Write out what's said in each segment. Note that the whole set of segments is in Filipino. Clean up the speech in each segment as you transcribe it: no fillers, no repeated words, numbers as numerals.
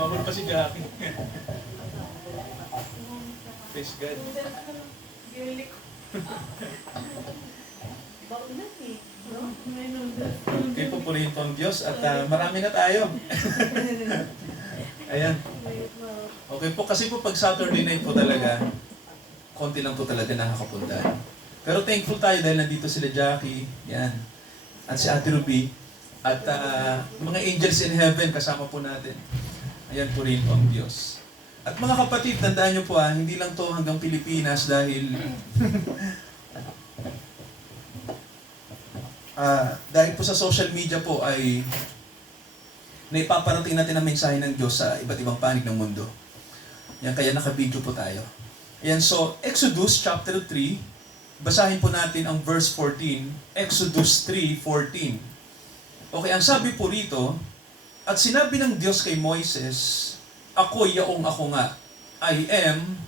Bawal pa si Jackie. Praise God. Okay po, purihin po ang Diyos at marami na tayo. Ayan. Okay po, kasi po pag Saturday night po talaga, konti lang po talaga nakakapunta. Pero thankful tayo dahil nandito sila Jackie, yan, at si Ate Ruby, at mga angels in heaven kasama po natin. Ayan, purihin po ang Diyos. At mga kapatid, tandaan nyo po hindi lang to hanggang Pilipinas dahil dahil po sa social media po ay naipaparating natin ang mensahe ng Diyos sa iba't ibang panig ng mundo. Yan, kaya naka-video po tayo. Ayan, so Exodus chapter 3, basahin po natin ang verse 14, Exodus 3:14. Okay, ang sabi po rito, at sinabi ng Diyos kay Moises, ako yaong ako nga, I am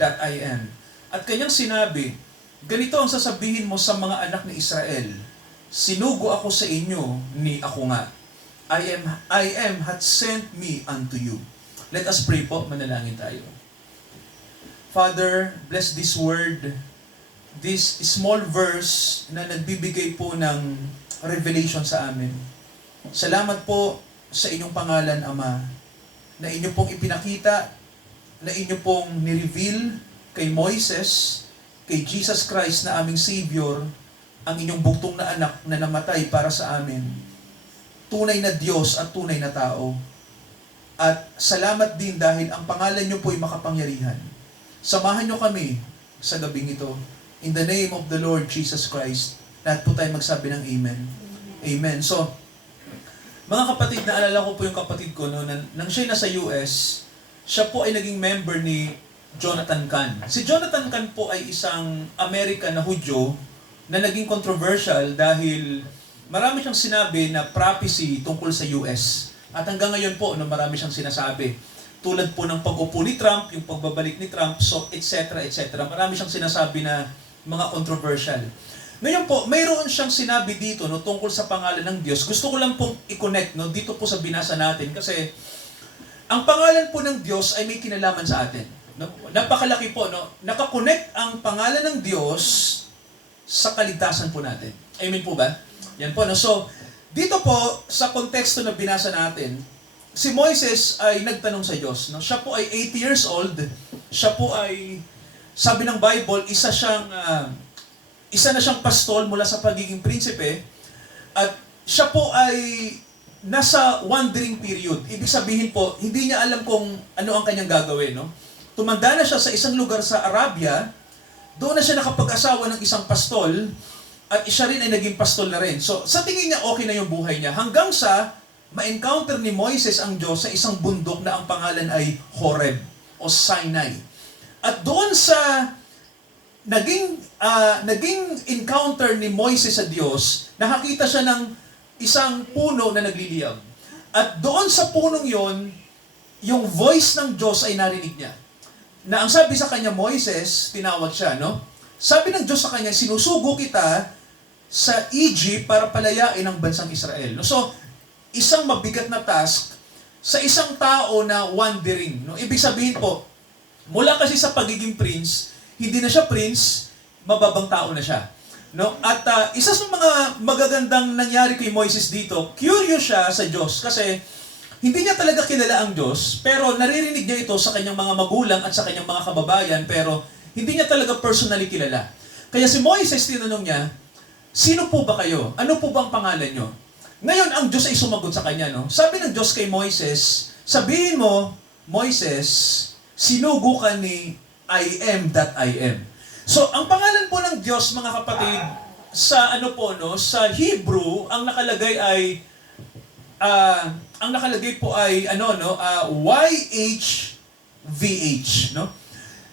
that I am. At kanyang sinabi, ganito ang sasabihin mo sa mga anak ni Israel, sinugo ako sa inyo ni ako nga. I am hath sent me unto you. Let us pray po, manalangin tayo. Father, bless this word, this small verse na nagbibigay po ng revelation sa amin. Salamat po sa inyong pangalan, Ama, na inyo pong ipinakita, na inyo pong nireveal kay Moises, kay Jesus Christ na aming Savior, ang inyong buktong na anak na namatay para sa amin. Tunay na Diyos at tunay na tao. At salamat din dahil ang pangalan nyo po ay makapangyarihan. Samahan nyo kami sa gabing ito. In the name of the Lord Jesus Christ, lahat po tayo magsabi ng Amen. Amen. So, mga kapatid, naalala ko po yung kapatid ko, no, nang siya nasa US, siya po ay naging member ni Jonathan Cahn. Si Jonathan Cahn po ay isang American na Hudyo na naging controversial dahil marami siyang sinabi na prophecy tungkol sa US. At hanggang ngayon po, no, marami siyang sinasabi. Tulad po ng pag-upo ni Trump, yung pagbabalik ni Trump, so etc. etc. Marami siyang sinasabi na mga controversial. Ngayon po, mayroon siyang sinabi dito no, tungkol sa pangalan ng Diyos. Gusto ko lang pong i-connect no, dito po sa binasa natin kasi ang pangalan po ng Diyos ay may kinalaman sa atin. No? Napakalaki po. No? Nakakonect ang pangalan ng Diyos sa kaligtasan po natin. Amen po ba? Yan po. No? So, dito po, sa konteksto na binasa natin, si Moises ay nagtanong sa Diyos. No? Siya po ay 80 years old. Siya po ay, sabi ng Bible, isa na siyang pastol mula sa pagiging prinsipe. At siya po ay nasa wandering period. Ibig sabihin po, hindi niya alam kung ano ang kanyang gagawin. No? Tumanda na siya sa isang lugar sa Arabia. Doon na siya nakapag-asawa ng isang pastol. At siya rin ay naging pastol na rin. So, sa tingin niya, okay na yung buhay niya. Hanggang sa ma-encounter ni Moises ang Diyos sa isang bundok na ang pangalan ay Horeb o Sinai. At doon sa naging encounter ni Moises sa Diyos, nakakita siya ng isang puno na nagliliyab. At doon sa punong yon, yung voice ng Diyos ay narinig niya. Na ang sabi sa kanya, Moises, tinawag siya, no? Sabi ng Diyos sa kanya, sinusugo kita sa Egypt para palayain ang bansang Israel. No? So, isang mabigat na task sa isang tao na wandering. No? Ibig sabihin po, mula kasi sa pagiging prince, hindi na siya prince, mababang tao na siya. No? At isa sa mga magagandang nangyari kay Moises dito, curious siya sa Diyos kasi hindi niya talaga kilala ang Diyos, pero naririnig niya ito sa kanyang mga magulang at sa kanyang mga kababayan, pero hindi niya talaga personally kilala. Kaya si Moises, tinanong niya, sino po ba kayo? Ano po bang pangalan niyo? Ngayon, ang Diyos ay sumagot sa kanya. No? Sabi ng Diyos kay Moises, sabihin mo, Moises, sinugo ka ni I am that I am. So, ang pangalan po ng Diyos, mga kapatid, sa sa Hebrew, ang nakalagay ay YHVH, no?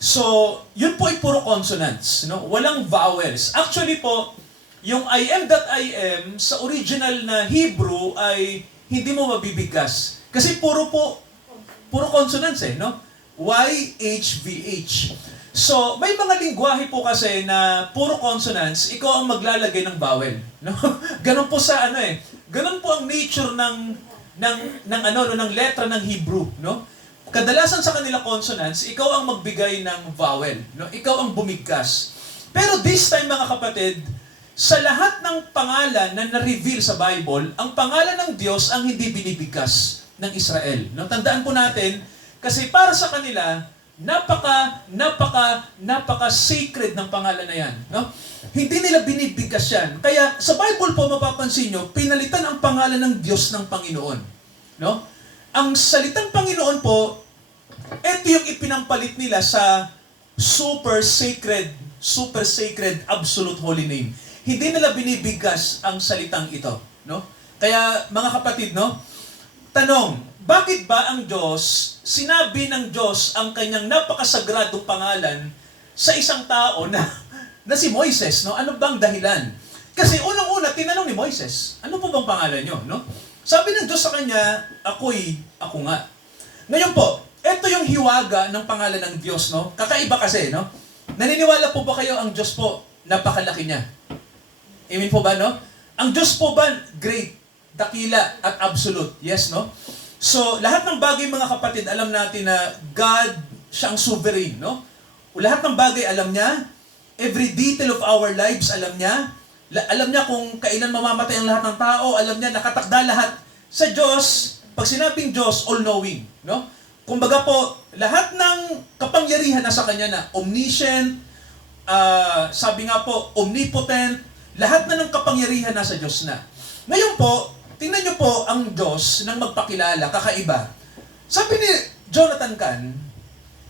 So, yun po ay puro consonants, no? Walang vowels. Actually po, yung I am that I am sa original na Hebrew ay hindi mo mabibigkas. Kasi puro consonants no? YHVH. So, may mga lingwahe po kasi na puro consonants, ikaw ang maglalagay ng vowel, no? Ganun po sa Ganun po ang nature ng ng letra ng Hebrew, no? Kadalasan sa kanila consonants, ikaw ang magbigay ng vowel, no? Ikaw ang bumigkas. Pero this time mga kapatid, sa lahat ng pangalan na na-reveal sa Bible, ang pangalan ng Diyos ang hindi binibigkas ng Israel. No? Tandaan po natin, kasi para sa kanila, napaka sacred ng pangalan na yan. No? Hindi nila binibigkas yan. Kaya sa Bible po, mapapansin nyo, pinalitan ang pangalan ng Diyos ng Panginoon. No? Ang salitang Panginoon po, ito yung ipinampalit nila sa super sacred, absolute holy name. Hindi nila binibigkas ang salitang ito, no? Kaya mga kapatid, no? Tanong, bakit ba ang Diyos, sinabi ng Diyos ang kanyang napakasagradong pangalan sa isang tao na si Moises, no? Ano bang dahilan? Kasi unang-una tinanong ni Moises, ano po bang pangalan niyo, no? Sabi ng Diyos sa kanya, ako nga. Ngayon po, ito yung hiwaga ng pangalan ng Diyos, no? Kakaiba kasi, no? Naniniwala po ba kayo ang Diyos po, napakalaki niya? Amen po ba, no? Ang Diyos po ba, great, dakila, at absolute? Yes, no? So, lahat ng bagay, mga kapatid, alam natin na God, siya ang sovereign, no? Lahat ng bagay, alam niya. Every detail of our lives, alam niya. Alam niya kung kailan mamamatay ang lahat ng tao. Alam niya, nakatakda lahat. Sa Diyos, pag sinabing Diyos, all-knowing, no? Kumbaga po, lahat ng kapangyarihan nasa Kanya na omniscient, sabi nga po, omnipotent, lahat na ng kapangyarihan nasa Diyos na. Ngayon po, tingnan niyo po ang Diyos nang magpakilala, kakaiba. Sabi ni Jonathan Kahn,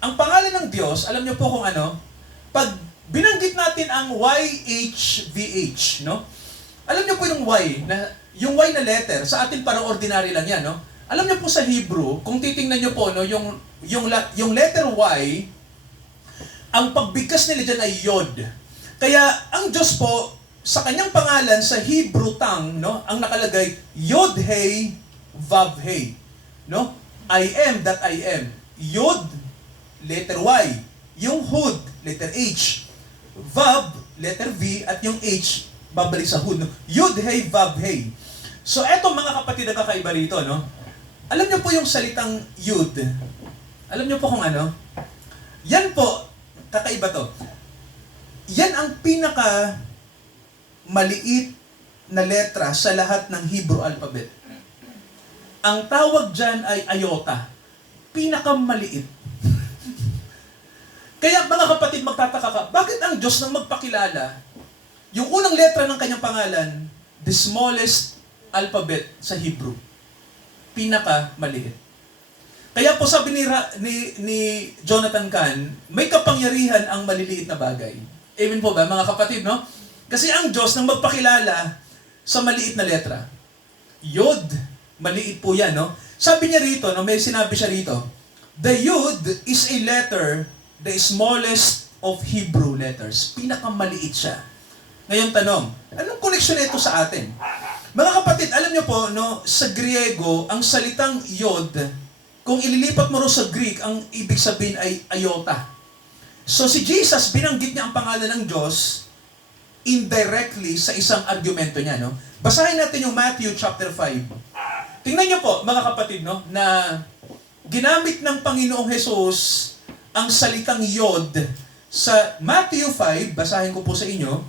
ang pangalan ng Diyos, alam niyo po kung ano? Pag binanggit natin ang YHVH, no? Alam niyo po yung Y na letter, sa atin parang ordinary lang yan, no? Alam niyo po sa Hebrew, kung titingnan niyo po, no, yung letter Y, ang pagbigkas nila dyan ay Yod. Kaya ang Diyos po, sa kanyang pangalan sa Hebrew tongue, no, ang nakalagay Yod Hey Vav Hey, no? I am that I am. Yod letter Y, yung Hud letter H, Vav letter V at yung H babalik sa Hud, no? Yod Hey Vav Hey. So eto mga kapatid na kakaiba rito, no? Alam niyo po yung salitang Yud. Alam niyo po kung ano? Yan po, kakaiba to. Yan ang pinaka maliit na letra sa lahat ng Hebrew alphabet. Ang tawag dyan ay iota. Pinakamaliit. Kaya mga kapatid, magtataka ka, bakit ang Diyos nang magpakilala, yung unang letra ng kanyang pangalan, the smallest alphabet sa Hebrew. Pinakamaliit. Kaya po sabi ni Jonathan Kahn, may kapangyarihan ang maliliit na bagay. Amen po ba, mga kapatid, no? Kasi ang Diyos nang magpakilala sa maliit na letra. Yod, maliit po yan, no? Sabi niya rito, no, may sinabi siya rito, the Yod is a letter, the smallest of Hebrew letters. Pinakamaliit siya. Ngayon tanong, anong koneksyon nito sa atin? Mga kapatid, alam niyo po, no, sa Griego, ang salitang Yod, kung ililipat mo rin sa Greek, ang ibig sabihin ay iota. So si Jesus, binanggit niya ang pangalan ng Diyos indirectly sa isang argumento niya, no? Basahin natin yung Matthew chapter 5. Tingnan niyo po, mga kapatid, no, na ginamit ng Panginoong Hesus ang salitang Yod sa Matthew 5, basahin ko po sa inyo,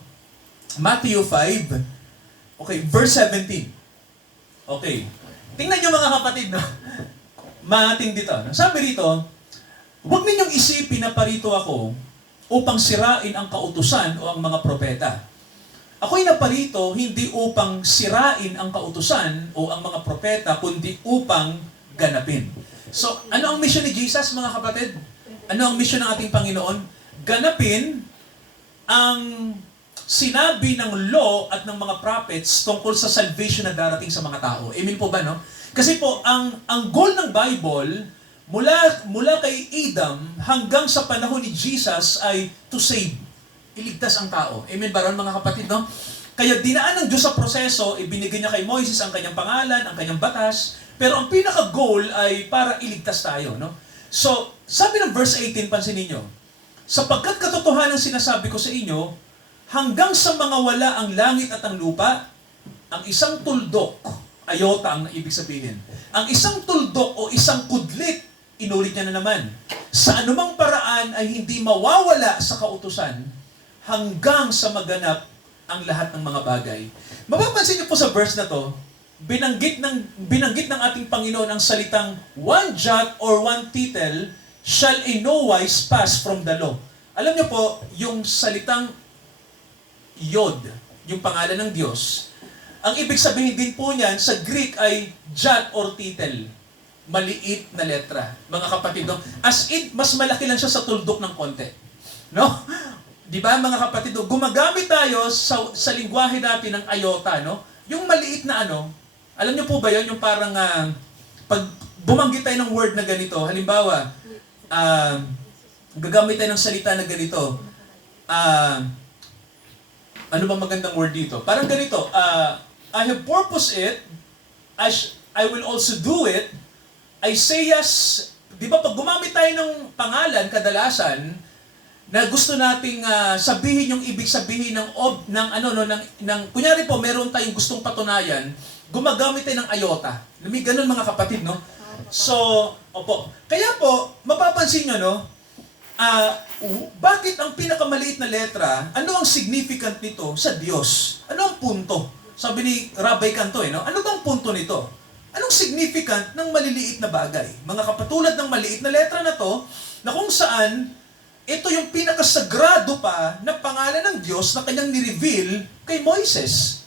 Matthew 5, okay, verse 17. Okay. Tingnan niyo mga kapatid, no? Matindi to. Sabi rito, huwag ninyong isipin na parito ako upang sirain ang kautusan o ang mga propeta. Ako'y naparito hindi upang sirain ang kautusan o ang mga propeta, kundi upang ganapin. So, ano ang mission ni Jesus, mga kapatid? Ano ang mission ng ating Panginoon? Ganapin ang sinabi ng law at ng mga prophets tungkol sa salvation na darating sa mga tao. Amen po ba, no? Kasi po, ang goal ng Bible, mula kay Adam hanggang sa panahon ni Jesus ay to save. Iligtas ang tao. Amen ba ron, mga kapatid, no? Kaya dinaan ng Diyos sa proseso, ibinigay niya kay Moises ang kanyang pangalan, ang kanyang batas, pero ang pinaka-goal ay para iligtas tayo, no? So, sabi ng verse 18, pansinin niyo, sapagkat katotohanan sinasabi ko sa inyo, hanggang sa mga wala ang langit at ang lupa, ang isang tuldok, Iota ang ibig sabihin. Ang isang tuldok o isang kudlit, inulit niya na naman. Sa anumang paraan ay hindi mawawala sa kautusan hanggang sa maganap ang lahat ng mga bagay. Mapapansin niyo po sa verse na to, binanggit ng ating Panginoon ang salitang one jot or one tittle shall in no wise pass from the law. Alam niyo po, yung salitang Yod, yung pangalan ng Diyos, ang ibig sabihin din po niyan sa Greek ay jot or tittle. Maliit na letra. Mga kapatid, no? As in, mas malaki lang siya sa tuldok ng konti. No? Di ba, mga kapatid, no? Gumagamit tayo sa lingwahe natin ng iota, no? Yung maliit na ano, alam niyo po ba yun? Yung parang, pag bumanggit tayo ng word na ganito, halimbawa, gagamit tayo ng salita na ganito, ano ba magandang word dito? Parang ganito, I have purposed it, I will also do it. Isaiah, di ba pag gumamit tayo ng pangalan, kadalasan, na gusto nating sabihin yung ibig sabihin ng kunyari po, meron tayong gustong patunayan, gumagamit tayo ng iota. May ganun mga kapatid, no? So, opo. Kaya po, mapapansin nyo, no? Bakit ang pinakamaliit na letra, ano ang significant nito sa Diyos? Ano ang punto? Sabi ni Rabbi Canto, no? Ano bang punto nito? Anong significant ng maliliit na bagay? Mga kapatulad ng maliit na letra na to, na kung saan, ito yung pinakasagrado pa na pangalan ng Diyos na kanyang nireveal kay Moises.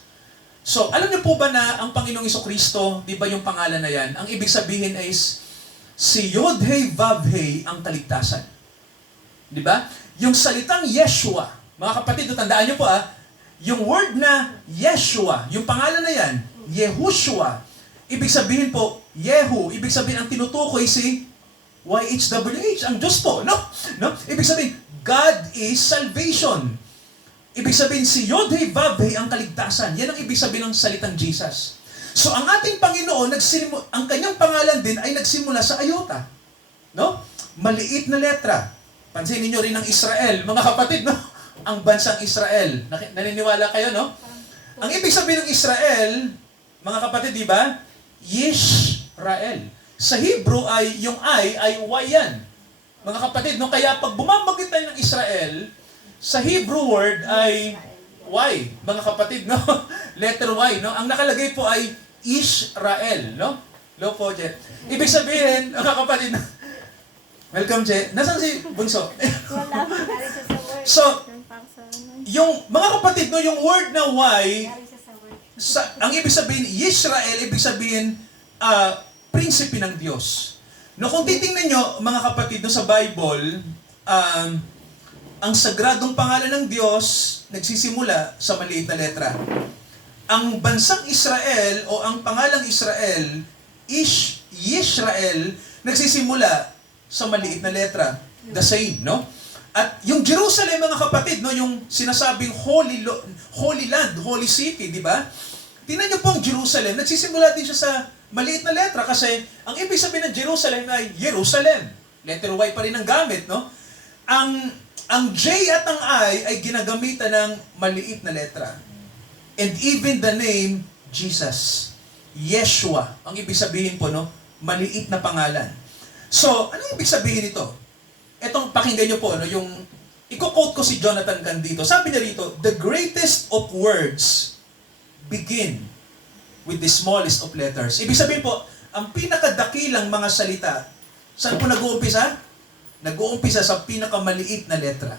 So, alam niyo po ba na ang Panginoong Jesucristo, di ba yung pangalan na yan, ang ibig sabihin is, si Yod-Heh Vav-Heh ang kaligtasan. Di ba? Yung salitang Yeshua, mga kapatid, tandaan niyo po yung word na Yeshua, yung pangalan na yan, Yehoshua, ibig sabihin po, Yehu, ibig sabihin ang tinutukoy si YHWH, ang Diyos po, no? Ibig sabihin, God is salvation. Ibig sabihin, si Yod-Heh Vav-Heh ang kaligtasan. Yan ang ibig sabihin ng salitang Jesus. So, ang ating Panginoon, ang kanyang pangalan din ay nagsimula sa iota. No? Maliit na letra. Pansinin nyo rin ang Israel, mga kapatid, no? Ang bansang Israel. Naniniwala kayo, no? Ang ibig sabihin ng Israel, mga kapatid, di ba? Yishrael. Sa Hebrew ay, yung ay Y yan. Mga kapatid, no? Kaya pag bumabagit tayo ng Israel, sa Hebrew word ay Y. Mga kapatid, no? Letter Y, no? Ang nakalagay po ay Israel, no? Lo po, Je. Ibig sabihin, mga kapatid, welcome, Je. Nasaan si Bunso? So, yung mga kapatid, no, yung word na Y, ang ibig sabihin, Israel, ibig sabihin, prinsipe ng Diyos. No, kung titingnan nyo, mga kapatid, no, sa Bible, ang sagradong pangalan ng Diyos, nagsisimula sa maliit na letra. Ang bansang Israel, o ang pangalang Israel, Yisrael, nagsisimula sa maliit na letra. The same, no? At yung Jerusalem, mga kapatid, no, yung sinasabing holy land, holy city, di ba? Tingnan niyo po ang Jerusalem, nagsisimula din siya sa maliit na letra kasi ang ibig sabihin ng Jerusalem ay Jerusalem. Letter Y pa rin ang gamit, no? Ang J at ang I ay ginagamitan ng maliit na letra. And even the name Jesus, Yeshua, ang ibig sabihin po, no, maliit na pangalan. So, ano ibig sabihin nito? Etong pakinggan nyo po, no, yung i-quote ko si Jonathan Candito. Sabi niya rito, the greatest of words begin with the smallest of letters. Ibig sabihin po, ang pinakadakilang mga salita, saan po nag-uumpisa? Nag-uumpisa sa pinakamaliit na letra.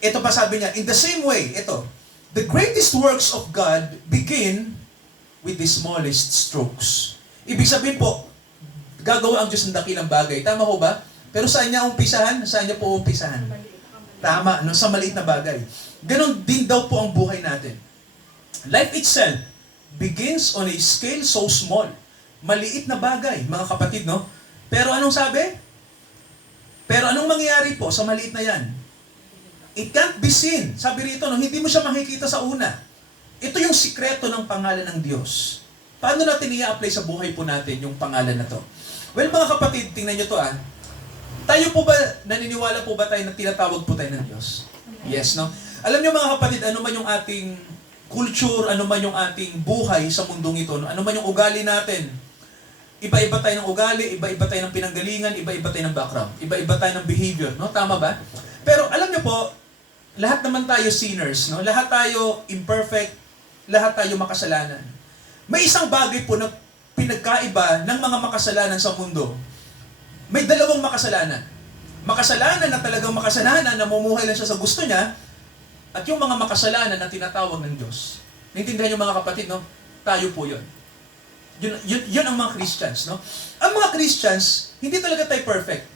Ito pa sabi niya, in the same way, ito, the greatest works of God begin with the smallest strokes. Ibig sabihin po, gagawa ang Diyos ng dakilang bagay. Tama ho ba? Pero saan niya umpisahan? Saan niya po umpisahan? Tama, no, sa maliit na bagay. Ganon din daw po ang buhay natin. Life itself begins on a scale so small. Maliit na bagay, mga kapatid, no? Pero anong sabi? Pero anong mangyayari po sa maliit na yan? It can't be seen. Sabi rito, no, hindi mo siya makikita sa una. Ito yung sikreto ng pangalan ng Diyos. Paano natin i-apply sa buhay po natin yung pangalan na to? Well, mga kapatid, tingnan nyo to Tayo po ba, naniniwala po ba tayo na tinatawag po tayo ng Diyos? Yes, no? Alam nyo mga kapatid, ano man yung ating culture, ano man yung ating buhay sa mundong ito, ano man yung ugali natin, iba-iba tayo ng ugali, iba-iba tayo ng pinanggalingan, iba-iba tayo ng background, iba-iba tayo ng behavior, no? Tama ba? Pero alam niyo po, lahat naman tayo sinners, no? Lahat tayo imperfect, lahat tayo makasalanan. May isang bagay po na pinagkaiba ng mga makasalanan sa mundo. May dalawang makasalanan. Makasalanan na talagang makasalanan, namumuhay lang siya sa gusto niya, at yung mga makasalanan na tinatawag ng Diyos. Naintindihan niyo mga kapatid, no? Tayo po yun. Yun ang mga Christians, no? Ang mga Christians, hindi talaga tayo perfect.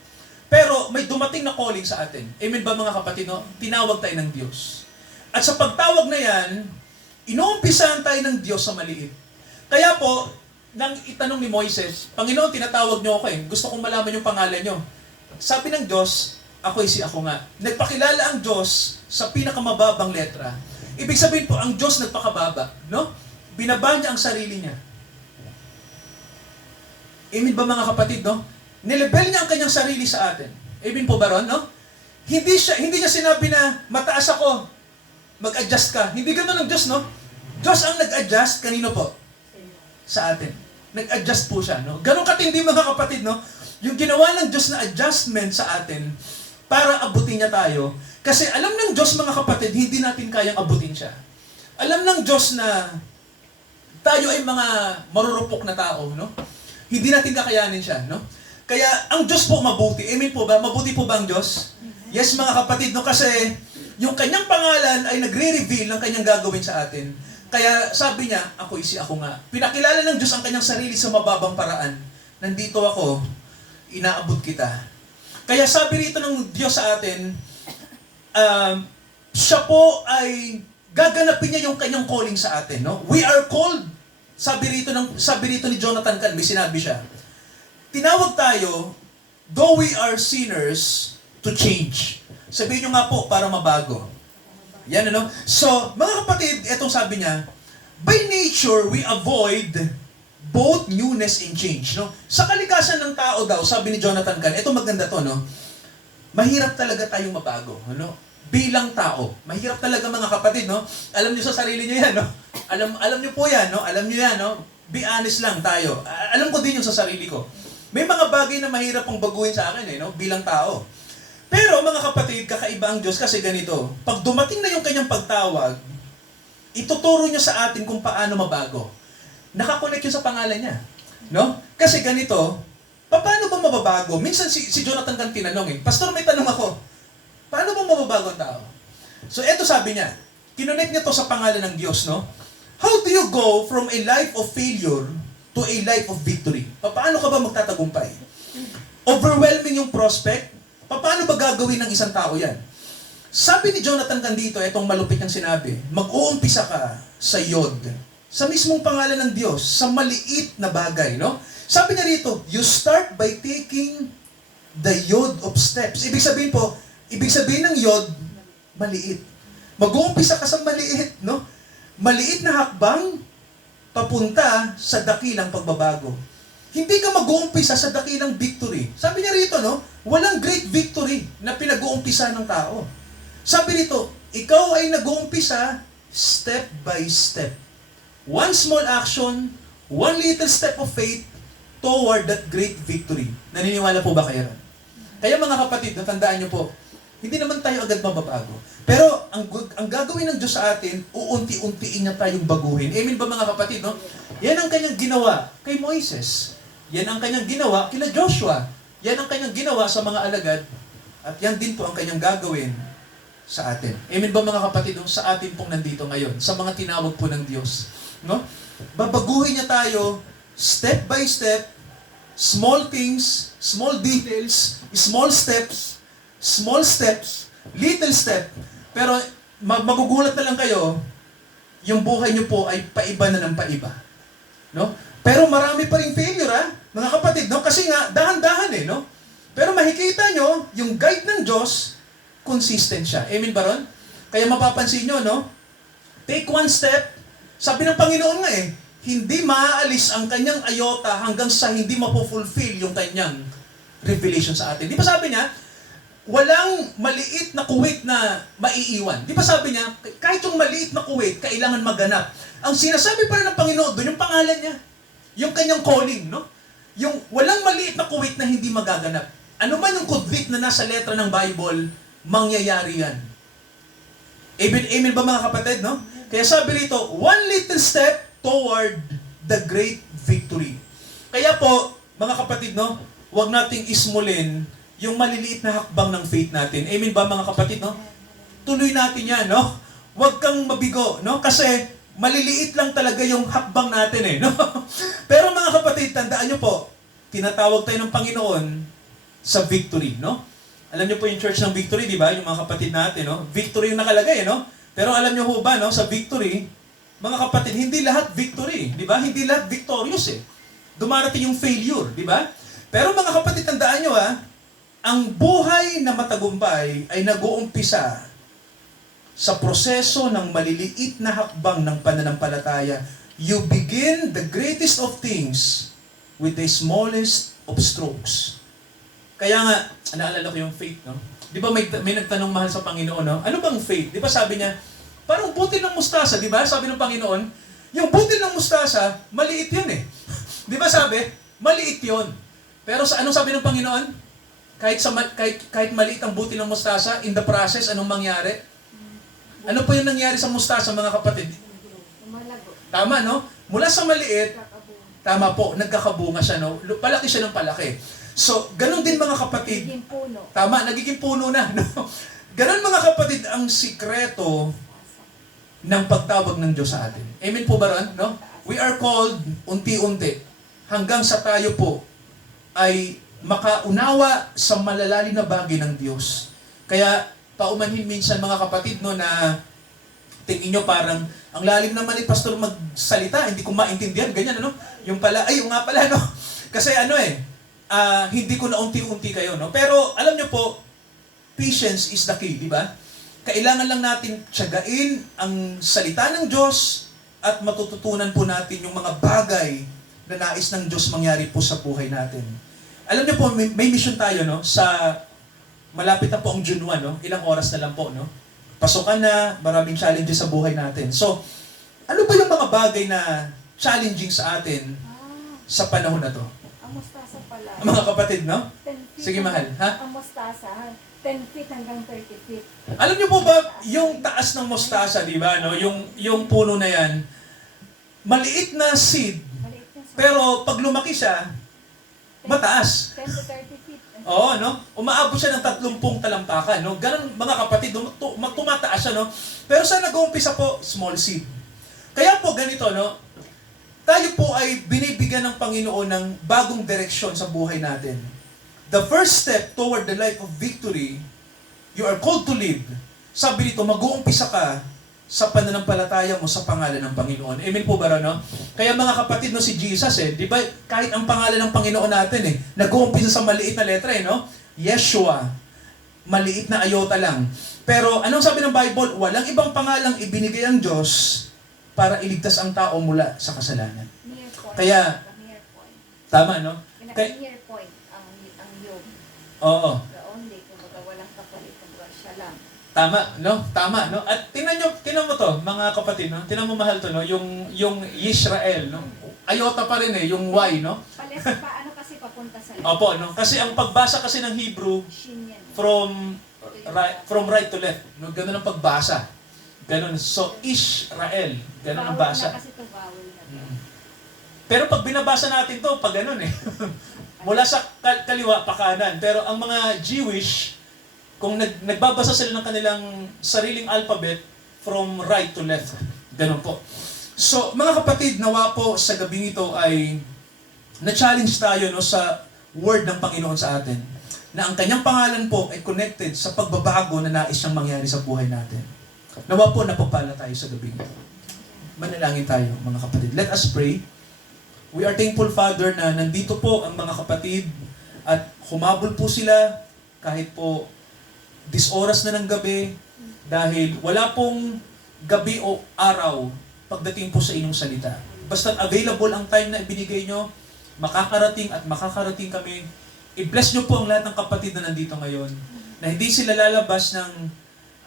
Pero may dumating na calling sa atin. Amen ba mga kapatid, no? Tinawag tayo ng Diyos. At sa pagtawag na yan, inuumpisahan tayo ng Diyos sa maliit. Kaya po, nang itanong ni Moises, Panginoon, tinatawag niyo ako eh. Gusto kong malaman yung pangalan niyo. Sabi ng Diyos, ako'y si ako nga. Nagpakilala ang Diyos sa pinakamababang letra. Ibig sabihin po, ang Diyos nagpakababa, no? Binaba niya ang sarili niya. Amen ba mga kapatid, no? Nilebel niya ang kanyang sarili sa atin. Amen po ba ron, no? Hindi niya sinabi na mataas ako, mag-adjust ka. Hindi ganoon ang Diyos, no? Diyos ang nag-adjust, kanino po? Sa atin. Nag-adjust po siya, no? Ganon katindi mga kapatid, no? Yung ginawa ng Diyos na adjustment sa atin para abutin niya tayo. Kasi alam ng Diyos mga kapatid, hindi natin kayang abutin siya. Alam ng Diyos na tayo ay mga marurupok na tao, no? Hindi natin kakayanin siya, no? Kaya ang Diyos po mabuti. Amen po ba? Mabuti po ba ang Diyos? Yes mga kapatid, no? Kasi yung kanyang pangalan ay nagre-reveal ng kanyang gagawin sa atin. Kaya sabi niya, ako'y si ako nga. Pinakilala ng Diyos ang kanyang sarili sa mababang paraan. Nandito ako, inaabot kita. Kaya sabi rito ng Diyos sa atin, siya po ay gaganapin niya yung kanyang calling sa atin, no? We are called. Sabi rito ni Jonathan Can, may sinabi siya. Tinawag tayo, though we are sinners, to change. Sabihin niyo nga po para mabago. Yan ano? So, mga kapatid, etong sabi niya, by nature we avoid both newness and change, no? Sa kalikasan ng tao daw, sabi ni Jonathan Can, ito maganda to, no? Mahirap talaga tayong mabago, ano? Bilang tao, mahirap talaga mga kapatid, no? Alam niyo sa sarili niyo yan, no? Alam niyo po yan, no? Alam niyo yan, no? Be honest lang tayo. Alam ko din yung sa sarili ko. May mga bagay na mahirap pong baguhin sa akin, no? Bilang tao. Pero mga kapatid, kakaiba ang Diyos kasi ganito. Pag dumating na yung kanyang pagtawag, ituturo niya sa atin kung paano mabago. Nakakonect yun sa pangalan niya. No? Kasi ganito, paano ba mababago? Minsan si Jonathan Can tinanong Pastor, may tanong ako. Paano ba mababago ang tao? So eto sabi niya, kinonect niya to sa pangalan ng Diyos, no? How do you go from a life of failure to a life of victory? Paano ka ba magtatagumpay? Overwhelming yung prospect. Paano ba gagawin ng isang tao yan? Sabi ni Jonathan Can dito, itong malupit niyang sinabi, mag-uumpisa ka sa yod. Sa mismong pangalan ng Diyos, sa maliit na bagay, no? Sabi niya rito, you start by taking the yod of steps. Ibig sabihin ng yod, maliit. Mag-uumpisa ka sa maliit, no? Maliit na hakbang, papunta sa dakilang pagbabago. Hindi ka mag-uumpisa sa dakilang victory. Sabi niya rito, no? Walang great victory na pinag-uumpisa ng tao. Sabi rito, ikaw ay nag-uumpisa step by step. One small action, one little step of faith toward that great victory. Naniniwala po ba kayo? Kaya mga kapatid, natandaan niyo po, hindi naman tayo agad mababago. Pero ang gagawin ng Diyos sa atin, uunti-untiin niya tayong baguhin. Amen ba mga kapatid, no? Yan ang kanyang ginawa kay Moises. Yan ang kanyang ginawa kila Joshua. Yan ang kanyang ginawa sa mga alagad. At yan din po ang kanyang gagawin sa atin. Amen ba mga kapatid, no? Sa atin pong nandito ngayon, sa mga tinawag po ng Diyos. No? Babaguhin niya tayo step by step, small things, small details, small steps, little step. Pero magugulat na lang kayo, yung buhay niyo po ay paiba na ng paiba. No? Pero marami pa ring failure, mga kapatid, no? Kasi nga dahan-dahan no? Pero makikita nyo, yung guide ng Diyos, consistent siya. Amen ba ron? Kaya mapapansin nyo, no? Take one step. Sabi ng Panginoon nga hindi maaalis ang kanyang ayota hanggang sa hindi mapufulfill yung kanyang revelation sa atin. Di ba sabi niya, walang maliit na kuwit na maiiwan. Di ba sabi niya, kahit yung maliit na kuwit, kailangan maganap. Ang sinasabi pa rin ng Panginoon doon, yung pangalan niya. Yung kanyang calling, no? Yung walang maliit na kuwit na hindi magaganap. Ano man yung kudlit na nasa letra ng Bible, mangyayari yan. Amen, amen ba mga kapatid, no? Kaya sabi rito, one little step toward the great victory. Kaya po, mga kapatid, no? Huwag nating ismulin yung maliliit na hakbang ng faith natin. Amen ba mga kapatid, no? Tuloy natin yan, no? Huwag kang mabigo, no? Kasi maliliit lang talaga yung hakbang natin, eh, no? Pero mga kapatid, tandaan nyo po, tinatawag tayo ng Panginoon sa victory, no? Alam nyo po yung church ng victory, di ba? Yung mga kapatid natin, no? Victory yung nakalagay, no? Pero alam nyo ho ba, no? Sa victory, mga kapatid, hindi lahat victory, di ba? Hindi lahat victorious, eh. Dumarating yung failure, di ba? Pero mga kapatid, tandaan nyo, ang buhay na matagumpay ay nag-uumpisa sa proseso ng maliliit na hakbang ng pananampalataya. You begin the greatest of things with the smallest of strokes. Kaya nga, naalala ko yung faith, no? Di ba may nagtanong mahal sa Panginoon, no? Ano bang faith? Di ba sabi niya, parang butil ng mustasa, di ba? Sabi ng Panginoon, yung butil ng mustasa, maliit yun eh. Di ba sabi? Maliit yun. Pero sa anong sabi ng Panginoon? Kahit maliit ang butil ng mustasa, in the process, anong mangyari? Ano po yung nangyari sa mustasa, mga kapatid? Tama, no? Mula sa maliit, tama po, nagkakabunga siya, no? Palaki siya ng palaki. So, ganun din mga kapatid. Nagiging puno. Tama, nagiging puno na, no? Ganun mga kapatid, ang sikreto ng pagtawag ng Diyos sa atin. Amen po ba ron, no? We are called unti-unti hanggang sa tayo po ay makaunawa sa malalalim na bagay ng Diyos. Kaya, paumanhin minsan mga kapatid, no, na tingin nyo parang ang lalim naman ni pastor magsalita, hindi ko maintindihan, ganyan, ano? Yung pala, yung nga pala, no? Kasi hindi ko na unti-unti kayo, no? Pero, alam nyo po, patience is the key, di ba? Kailangan lang natin tiyagain ang salita ng Diyos at matututunan po natin yung mga bagay na nais ng Diyos mangyari po sa buhay natin. Alam niyo po, may mission tayo, no? Malapit na po ang June 1, no? Ilang oras na lang po, no? Pasukan na, maraming challenges sa buhay natin. So, ano ba yung mga bagay na challenging sa atin sa panahon na to? Ang mustasa pala. Mga kapatid, no? 10 feet Sige, mahal, ha? Ang mustasa, 10 feet hanggang 30 feet. Alam niyo po ba, yung taas ng mustasa, di ba, no? Yung puno na yan, maliit na seed, Maliit na sa pero pag lumaki siya, mataas. 10 to 30 feet. Oo, no? Umaabot siya ng 30 talampakan, no? Ganun, mga kapatid, tumataas siya, no? Pero sa nag-uumpisa po, small seed. Kaya po ganito, no? Tayo po ay binibigyan ng Panginoon ng bagong direksyon sa buhay natin. The first step toward the life of victory, you are called to live. Sabi nito, mag-uumpisa ka sa pananampalataya mo sa pangalan ng Panginoon. Amen po ba, no? Kaya mga kapatid, no, si Jesus, di ba, kahit ang pangalan ng Panginoon natin, nag-uumpisa sa maliit na letra, no? Yeshua. Maliit na ayota lang. Pero anong sabi ng Bible? Walang ibang pangalang ibinigay ang Diyos para iligtas ang tao mula sa kasalanan. Near point. Kaya, Near point. tama, no? Near point ang yog. Oo. The only, kumbaga walang kapalit, kumbaga siya lang. Tama, no? Tama, no? At tingnan mo to, mga kapatid, no? Tingnan mo mahal to, no? Yung Israel, no? Ayota pa rin yung Y, no? Pares pa, ano kasi papunta sa Opo, no? Kasi ang pagbasa kasi ng Hebrew Shin yan. from right to left, no? Ganun ang pagbasa. Ganun. So, Israel. Ganun ang Bawal basa. na kasi ito, bawal na to. Pero pag binabasa natin to, pag ganun mula sa kaliwa pa kanan. Pero ang mga Jewish, kung nagbabasa sila ng kanilang sariling alphabet from right to left. Ganun po. So, mga kapatid, nawa po sa gabing ito ay na-challenge tayo, no, sa word ng Panginoon sa atin. Na ang kanyang pangalan po ay connected sa pagbabago na nais siyang mangyari sa buhay natin. Nawa po napapala tayo sa gabing ito. Manalangin tayo, mga kapatid. Let us pray. We are thankful, Father, na nandito po ang mga kapatid at humabol po sila kahit po oras na ng gabi dahil wala pong gabi o araw pagdating po sa inyong salita. Basta available ang time na ibinigay nyo, makakarating at makakarating kami I-bless nyo po ang lahat ng kapatid na nandito ngayon, na hindi sila lalabas ng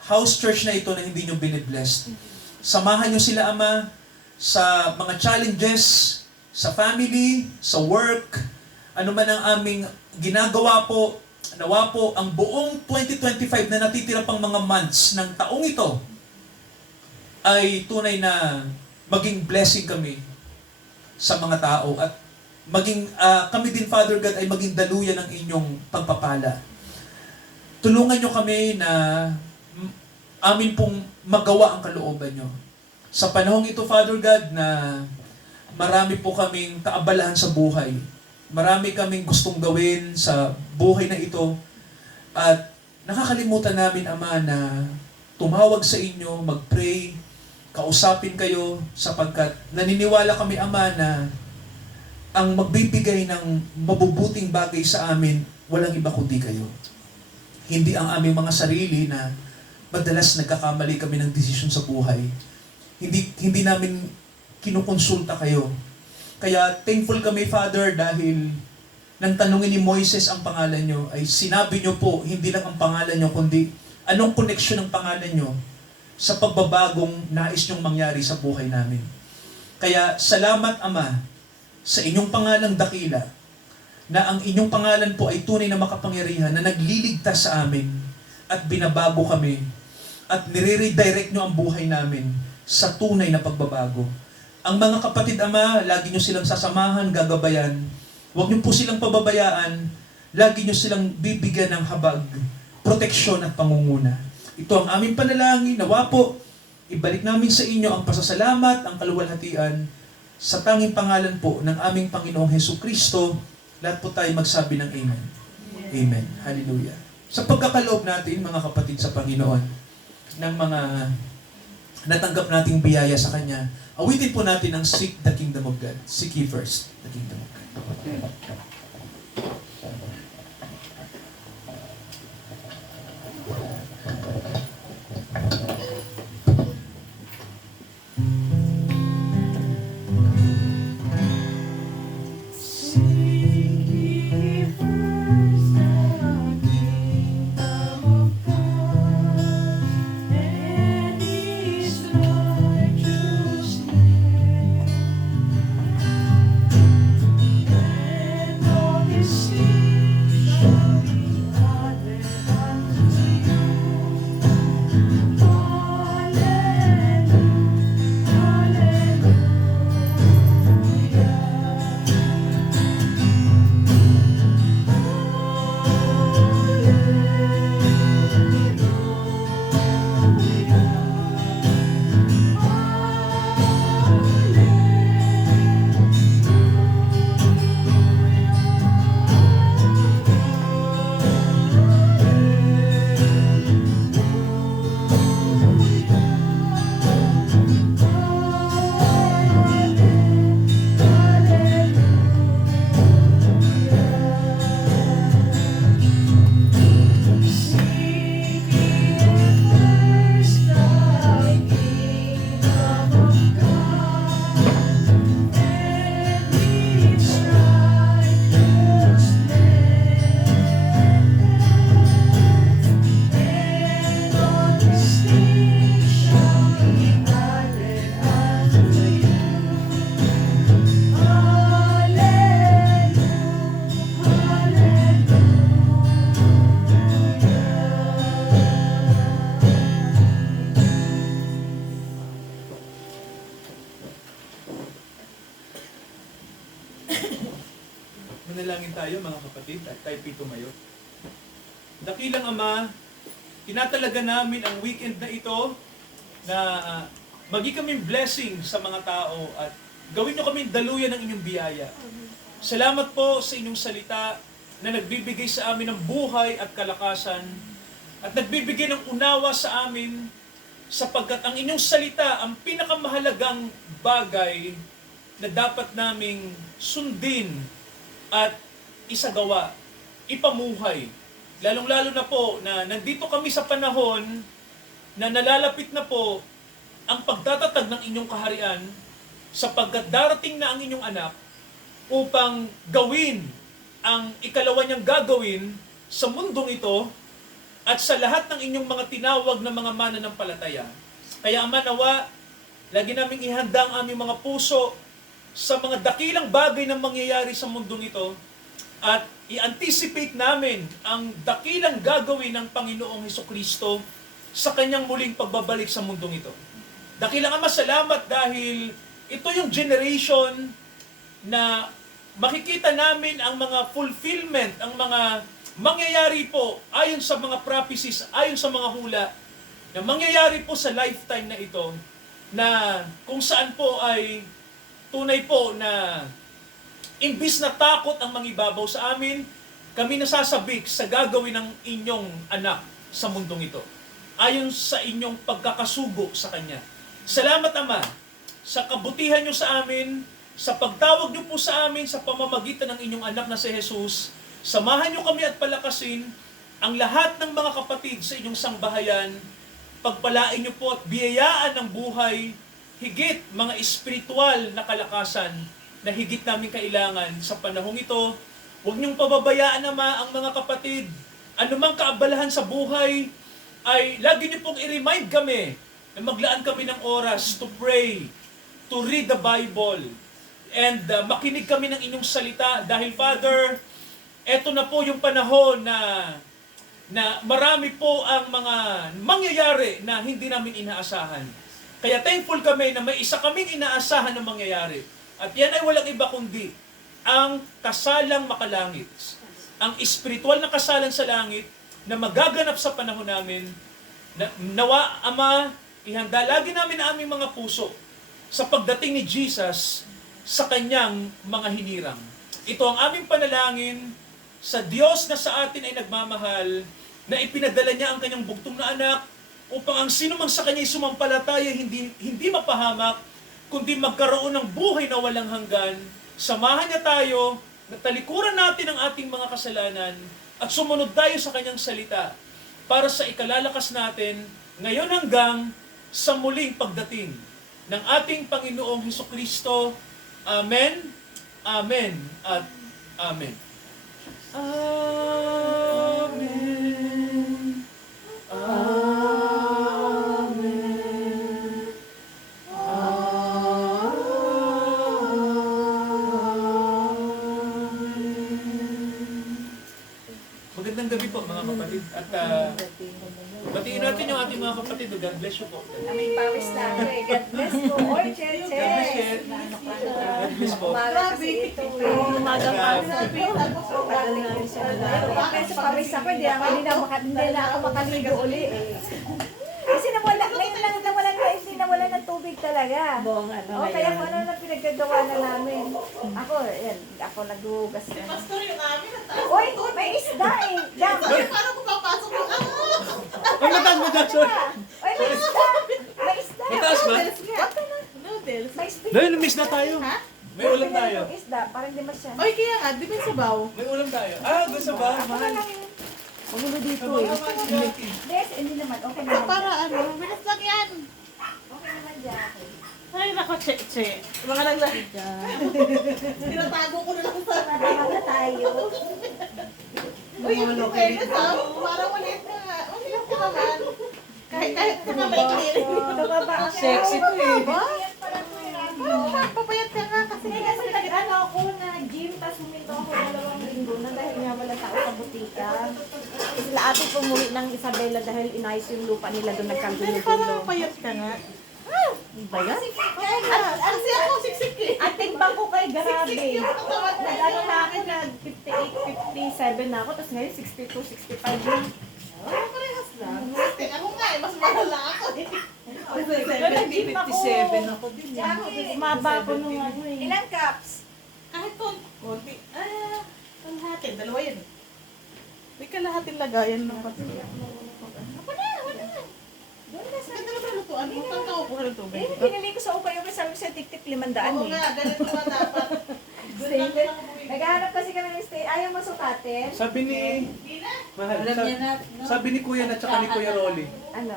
house church na ito na hindi nyo biniblessed. Samahan nyo sila, Ama, sa mga challenges, sa family, sa work, ano man ang aming ginagawa po, nawa po ang buong 2025 na natitira pang mga months ng taong ito ay tunay na maging blessing kami sa mga tao at maging kami din, Father God, ay maging daluyan ng inyong pagpapala. Tulungan nyo kami na amin pong magawa ang kalooban nyo. Sa panahong ito, Father God, na marami po kaming kaabalahan sa buhay. Marami kaming gustong gawin sa buhay na ito. At nakakalimutan namin, Ama, na tumawag sa inyo, mag-pray, kausapin kayo, sapagkat naniniwala kami, Ama, na ang magbibigay ng mabubuting bagay sa amin, walang iba kundi kayo. Hindi ang aming mga sarili na madalas nagkakamali kami ng desisyon sa buhay. Hindi namin kinukonsulta kayo. Kaya thankful kami, Father, dahil nang tanungin ni Moises ang pangalan nyo, ay sinabi nyo po, hindi lang ang pangalan nyo, kundi anong connection ng pangalan nyo sa pagbabagong nais nyong mangyari sa buhay namin. Kaya salamat, Ama, sa inyong pangalang dakila, na ang inyong pangalan po ay tunay na makapangyarihan, na nagliligtas sa amin, at binabago kami, at nire-redirect nyo ang buhay namin sa tunay na pagbabago. Ang mga kapatid, Ama, lagi nyo silang sasamahan, gagabayan. Huwag nyo po silang pababayaan, lagi nyo silang bibigyan ng habag, proteksyon at pangunguna. Ito ang aming panalangin, nawa po, ibalik namin sa inyo ang pasasalamat, ang kaluwalhatian, sa tanging pangalan po ng aming Panginoong Hesukristo. Lahat po tayo magsabi ng Amen. Amen. Hallelujah. Sa pagkakaloob natin, mga kapatid sa Panginoon, ng mga natanggap nating biyaya sa Kanya, awitin po natin ang Seek the Kingdom of God. Seek ye first the Kingdom of God. Manalangin tayo, mga kapatid, at tayo tumayo. Dakilang Ama, tinatalaga namin ang weekend na ito na maging kaming blessing sa mga tao at gawin nyo kaming daluyan ng inyong biyaya. Salamat po sa inyong salita na nagbibigay sa amin ng buhay at kalakasan at nagbibigay ng unawa sa amin sapagkat ang inyong salita ang pinakamahalagang bagay na dapat naming sundin at isagawa, ipamuhay. Lalong-lalo na po na nandito kami sa panahon na nalalapit na po ang pagtatatag ng inyong kaharian sapagkat darating na ang inyong anak upang gawin ang ikalawa niyang gagawin sa mundong ito at sa lahat ng inyong mga tinawag na mga mananampalataya. Kaya Ama, nawa, lagi naming ihanda ang aming mga puso sa mga dakilang bagay na mangyayari sa mundong ito at i-anticipate namin ang dakilang gagawin ng Panginoong Hesukristo sa kanyang muling pagbabalik sa mundong ito. Dakilang Ama, salamat dahil ito yung generation na makikita namin ang mga fulfillment, ang mga mangyayari po ayon sa mga prophecies, ayon sa mga hula, na mangyayari po sa lifetime na ito, na kung saan po ay tunay po na imbis na takot ang mangibabaw sa amin, kami nasasabik sa gagawin ng inyong anak sa mundong ito, ayon sa inyong pagkakasugo sa Kanya. Salamat Ama, sa kabutihan nyo sa amin, sa pagtawag nyo po sa amin sa pamamagitan ng inyong anak na si Jesus. Samahan nyo kami at palakasin ang lahat ng mga kapatid sa inyong sangbahayan. Pagpalain nyo po at biyayaan ng buhay, higit mga espiritual na kalakasan na higit namin kailangan sa panahong ito. Huwag niyong pababayaan Ama ang mga kapatid. Anumang kaabalahan sa buhay, ay lagi niyo pong i-remind kami na maglaan kami ng oras to pray, to read the Bible, and makinig kami ng inyong salita. Dahil Father, eto na po yung panahon na marami po ang mga mangyayari na hindi namin inaasahan. Kaya thankful kami na may isa kaming inaasahan na mangyayari. At yan ay walang iba kundi ang kasalang makalangit. Ang espiritual na kasalan sa langit na magaganap sa panahon namin. Nawa, Ama, ihanda lagi namin ang aming mga puso sa pagdating ni Jesus sa kanyang mga hinirang. Ito ang aming panalangin sa Diyos na sa atin ay nagmamahal, na ipinadala niya ang kanyang bugtong na anak upang ang sino mang sa kanya'y sumampalataya hindi mapahamak, kundi magkaroon ng buhay na walang hanggan. Samahan niya tayo, na talikuran natin ang ating mga kasalanan at sumunod tayo sa kanyang salita para sa ikalalakas natin ngayon hanggang sa muling pagdating ng ating Panginoong Hesukristo. Amen, Amen, at Amen. Amen. Amen. Magandang gabi po mga kapatid. At batiin natin yung ating mga kapatid. God bless you po. Aming pawis na ako eh. God bless po. Oy, Cheche. God bless you. God bless po. Umaga kasi ito eh. Umaga pa. Kasi pawis ako, hindi na ako makaligo uli eh. Kasi ngayon lang nawala ng tubig talaga. Buong ano O, kaya kung ano na pinaggagawa na namin. Ako naghuhugas na. Pastor, yung amin ang taas. Uy, may isda eh. Dam. Paano ko papasok yung Ay, mataas mo dyan, sorry. Uy, may isda. May isda. Mataas ba? Noodles nga. Noodles. May isda. Dahil miss na tayo. Ha? May ulam tayo. Yung isda, parang di masya. Oy, kaya nga, di ba yung sabaw? May ulam tayo. Gusto ba? Ako na lang yun. Magulo dito Sabaw eh. naman natin. Yes, hindi naman. Okay Ay, naman. para ano, bilis lang yan. Okay naman dyan. Ay, nako, che. Mga naglalit dyan. Tinatago ko na lang sa... Natama na tayo. Uy, yung fairness ha, parang maliit ka nga. Maliit ka naman. Kahit ka na may clear. Tumaba ka. Sexy to eh. Yan pala po yung Oo, papayat ka nga kasi Hindi kasi nag-ano ako na gym, tapos huminto ako 2 linggo na dahil nga wala tao sa butika. Sila ate pumuwi ng Isabela dahil inayos yung lupa nila doon Pero nagkagulo-gulo. parang papayat ka nga. Ba yan? Kasi ako siksik eh. At tigbang ko kay Garabe. Siksik yung katawan na Nag-ano na ako, nag 58, 57 na ako, tapos ngayon 62, 65 na. Oh, parehas lang. Ako nga eh, mas malala ako eh. Pero nag-gym ako. Umaba ako nung ano eh. Ilang cups? Kahit konti. Kalahati. Dalawa yan eh. May kalahating lagayan ng pati. Wala na. Doon na sa... Ganda naman lutuan. Utang ka ako ng tubig. Eh, pinili ko sa ukay yung sabi ko sa tiktik 500 Oo eh. nga, ganito nga dapat. Doon lang Stay. lang bumili. Naghahanap kasi kami ng stay. Ayaw masukatin. Sabi ni... Di na. Mahal, sabi ni Kuya at saka ni Kuya Rolly. Ano?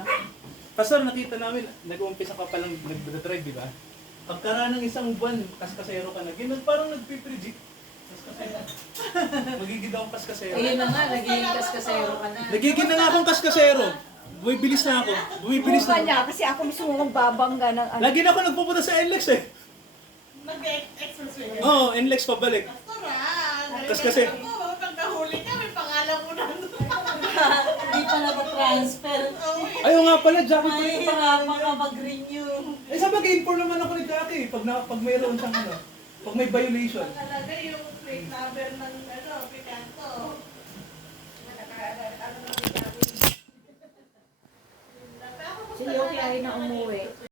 Pastor, nakita namin, nag-uumpisa ka palang nag-drive, di ba? Pagkaraan ng isang buwan, kasero ka na, parang nagpipredict. Magiging daw akong kaskasero. Ayun na nga, naging kaskasero ka na. Nagiging na nga akong kaskasero. Bumibilis na ako. Bumibilis Buka na ako. niya, kasi ako mismo kong babangga ng ano. Lagi na ako nagpupunta sa NLEX eh. Nag-expressway. Oo, NLEX pabalik. Pastor ah. Kasi- Ako, pag nahuli ka, may pangalan mo na. Hindi pa nag-transfer. Ayaw nga pala, Jackie pa May yung hirapan ka mag-renew. Eh, sa mag-inform naman ako ni Jackie pag mayroon siyang ano, pag may violation. Nakalagay yung plate number ng pikanto. Si Yoki ay na umuwi.